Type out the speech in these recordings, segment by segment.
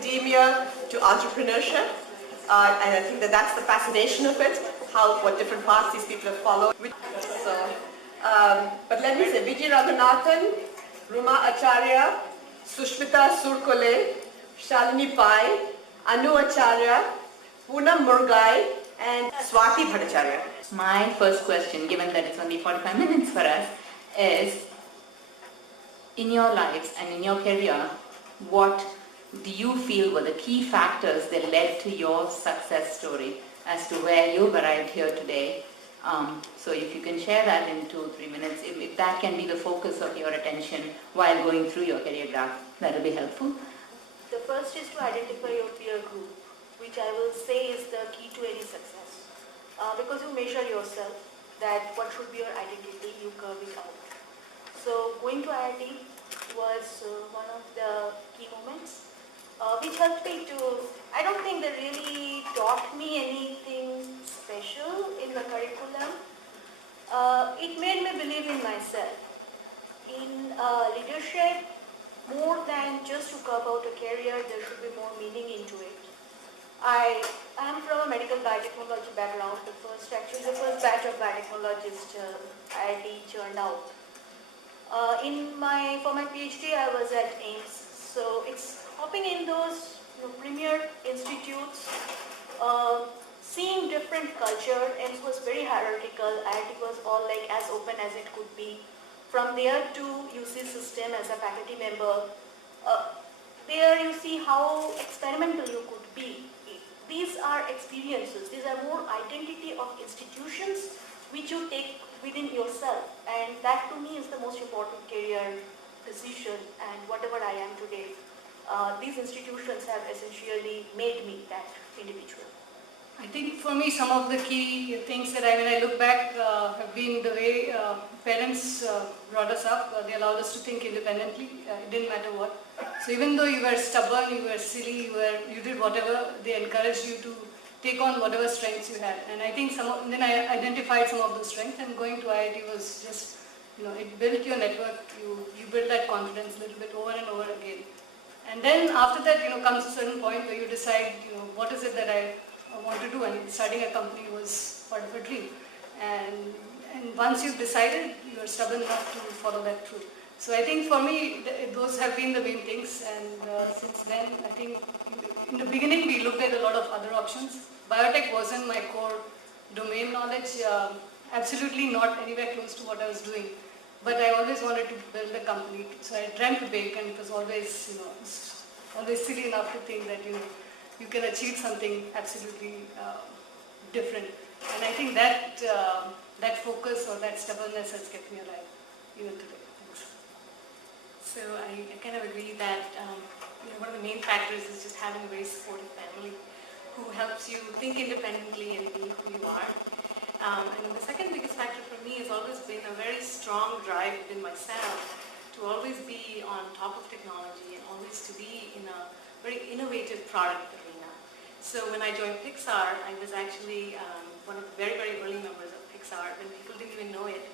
academia to entrepreneurship. And I think that that's the fascination of it, what different paths these people have followed. So, but let me say, Vijay Raghunathan, Ruma Acharya, Sushmita Surkole, Shalini Pai, Anu Acharya, Poonam Murgai, and Swati Bhattacharya. My first question, given that it's only 45 minutes for us, is in your lives and in your career, what do you feel were the key factors that led to your success story as to where you've arrived here today? So if you can share that in 2-3 minutes, if that can be the focus of your attention while going through your career graph, that will be helpful. The first is to identify your peer group, which I will say is the key to any success. Because you measure yourself that what should be your identity, you curve it out. So going to IIT was one of the key moments, which helped me to, I don't think they really taught me anything special in the curriculum. It made me believe in myself. In leadership, more than just to carve out a career, there should be more meaning into it. I am from a medical biotechnology background, the first batch of biotechnologists IIT churned out. For my PhD, I was at AIMS, so it's hopping in those premier institutes, seeing different culture. AIMS was very hierarchical, IIT was all like as open as it could be. From there to UC system as a faculty member, there you see how experimental you could be. These are experiences, these are more identity of institutions which you take within yourself, and that to me is the most important career decision, and whatever I am today. These institutions have essentially made me that individual. I think for me some of the key things that when I look back have been the way parents brought us up. They allowed us to think independently, it didn't matter what. So even though you were stubborn, you were silly, you did whatever, they encouraged you to take on whatever strengths you had. And I think then I identified some of those strengths, and going to IIT was just, it built your network, you build that confidence a little bit over and over again. And then after that, comes a certain point where you decide, what is it that I want to do, and starting a company was part of a dream. And once you've decided, you're stubborn enough to follow that through. So I think for me, those have been the main things, and since then, I think in the beginning we looked at a lot of other options. Biotech wasn't my core domain knowledge, absolutely not anywhere close to what I was doing. But I always wanted to build a company, so I dreamt big, and it was always, always silly enough to think that, you can achieve something absolutely different. And I think that focus or that stubbornness has kept me alive even today. Thanks. So I kind of agree that one of the main factors is just having a very supportive family who helps you think independently and be who you are. And the second biggest factor for me has always been a very strong drive within myself to always be on top of technology and always to be in a very innovative product arena. So when I joined Pixar, I was actually one of the very, very early members of Pixar when people didn't even know it.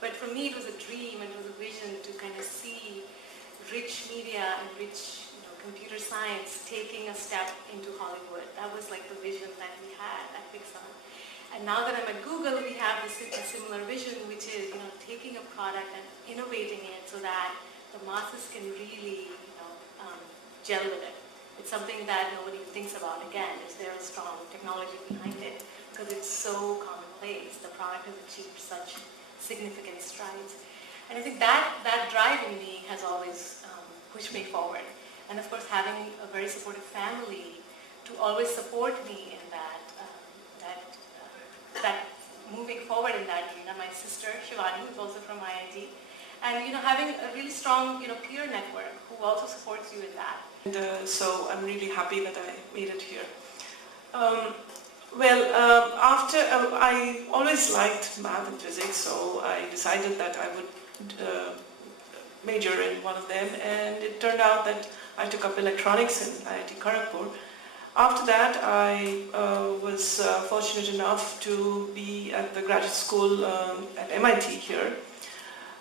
But for me, it was a dream, it was a vision to kind of see rich media and rich computer science taking a step into Hollywood. That was like the vision that we had at Pixar. And now that I'm at Google, we have a similar vision, which is taking a product and innovating it so that the masses can really gel with it. It's something that nobody thinks about. Again, is there a strong technology behind it? Because it's so commonplace. The product has achieved such significant strides. And I think that drive in me has always pushed me forward. And of course, having a very supportive family to always support me in that moving forward in that arena. My sister, Shivani, who's also from IIT. And having a really strong peer network who also supports you in that. And so I'm really happy that I made it here. I always liked math and physics, so I decided that I would major in one of them, and it turned out that I took up electronics in IIT Kharagpur. After that, I was fortunate enough to be at the graduate school at MIT here.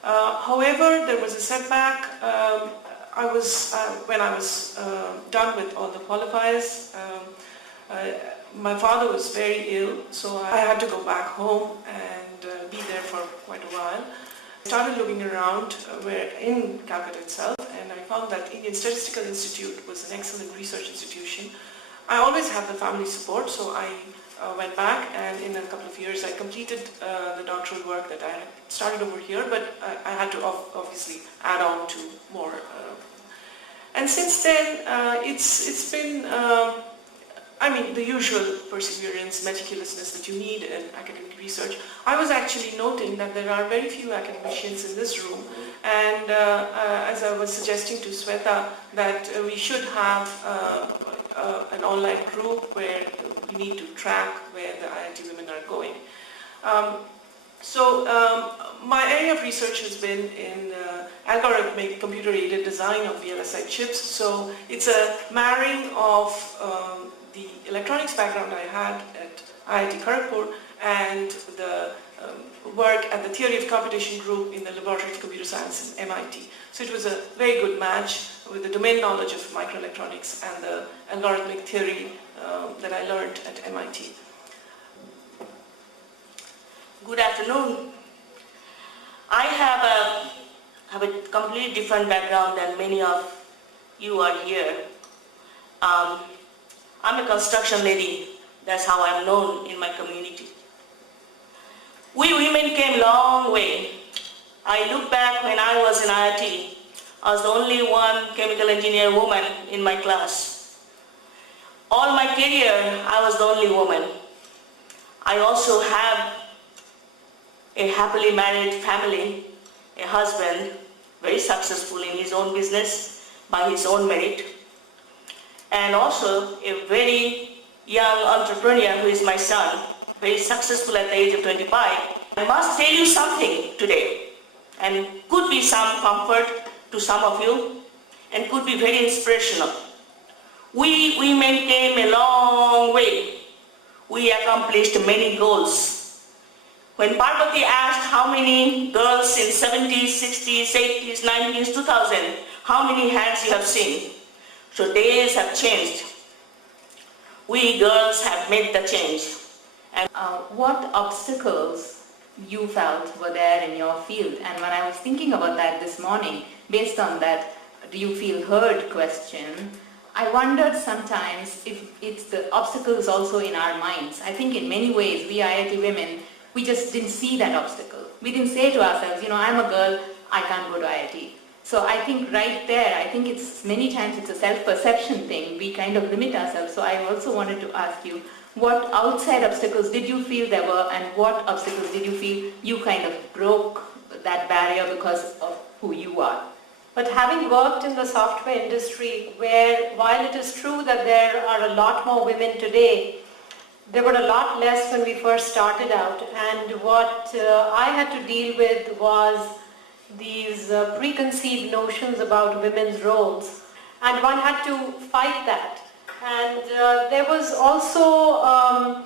However, there was a setback. when I was done with all the qualifiers, my father was very ill, so I had to go back home and be there for quite a while. I started looking around in Calcutta itself, and I found that Indian Statistical Institute was an excellent research institution. I always had the family support, so I went back, and in a couple of years I completed the doctoral work that I had started over here, but I had to obviously add on to more. And since then, it's been, I mean, the usual perseverance, meticulousness that you need in academic research. I was actually noting that there are very few academicians in this room, and as I was suggesting to Sweta, that we should have an online group where we need to track where the IIT women are going. My area of research has been in algorithmic computer-aided design of VLSI chips. So it's a marrying of the electronics background I had at IIT Kharagpur and the work at the Theory of Computation group in the Laboratory of Computer Science in MIT. So it was a very good match with the domain knowledge of microelectronics and the algorithmic theory that I learned at MIT. Good afternoon. I have a completely different background than many of you are here. I'm a construction lady. That's how I'm known in my community. We women came a long way. I look back when I was in IIT, I was the only one chemical engineer woman in my class. All my career, I was the only woman. I also have a happily married family, a husband, very successful in his own business by his own merit, and also a very young entrepreneur who is my son, very successful at the age of 25. I must tell you something today, and could be some comfort to some of you, and could be very inspirational. We women came a long way. We accomplished many goals. When Parvati asked how many girls in 70s, 60s, 80s, 90s, 2000, how many hands you have seen? So days have changed. We girls have made the change. And what obstacles you felt were there in your field? And when I was thinking about that this morning, based on that do you feel heard question, I wondered sometimes if it's the obstacles also in our minds. I think in many ways we IIT women, we just didn't see that obstacle. We didn't say to ourselves, you know, I'm a girl, I can't go to IIT. So I think right there, I think it's many times it's a self-perception thing. We kind of limit ourselves. So I also wanted to ask you, what outside obstacles did you feel there were, and what obstacles did you feel you kind of broke that barrier because of who you are? But having worked in the software industry, where while it is true that there are a lot more women today, there were a lot less when we first started out, and what I had to deal with was these preconceived notions about women's roles, and one had to fight that. And there was also,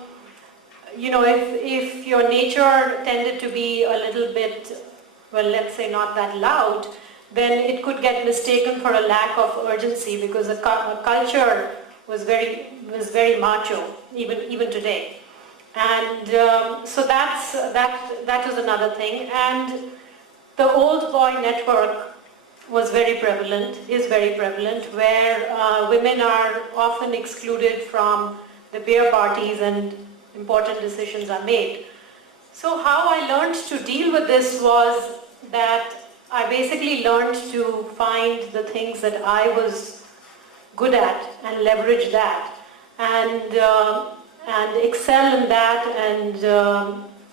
you know, if your nature tended to be a little bit, well, let's say not that loud, then it could get mistaken for a lack of urgency, because the culture was very macho, even today. And so that was another thing. And the old boy network was very prevalent, is very prevalent, where women are often excluded from the beer parties and important decisions are made. So how I learned to deal with this was that I basically learned to find the things that I was good at and leverage that and excel in that. And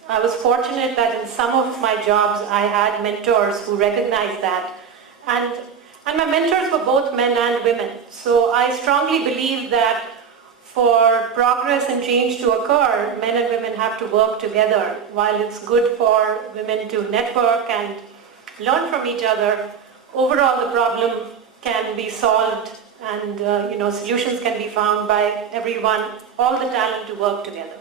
I was fortunate that in some of my jobs I had mentors who recognized that. And my mentors were both men and women. So I strongly believe that for progress and change to occur, men and women have to work together. While it's good for women to network and learn from each other, overall the problem can be solved, and you know, solutions can be found by everyone, all the talent to work together.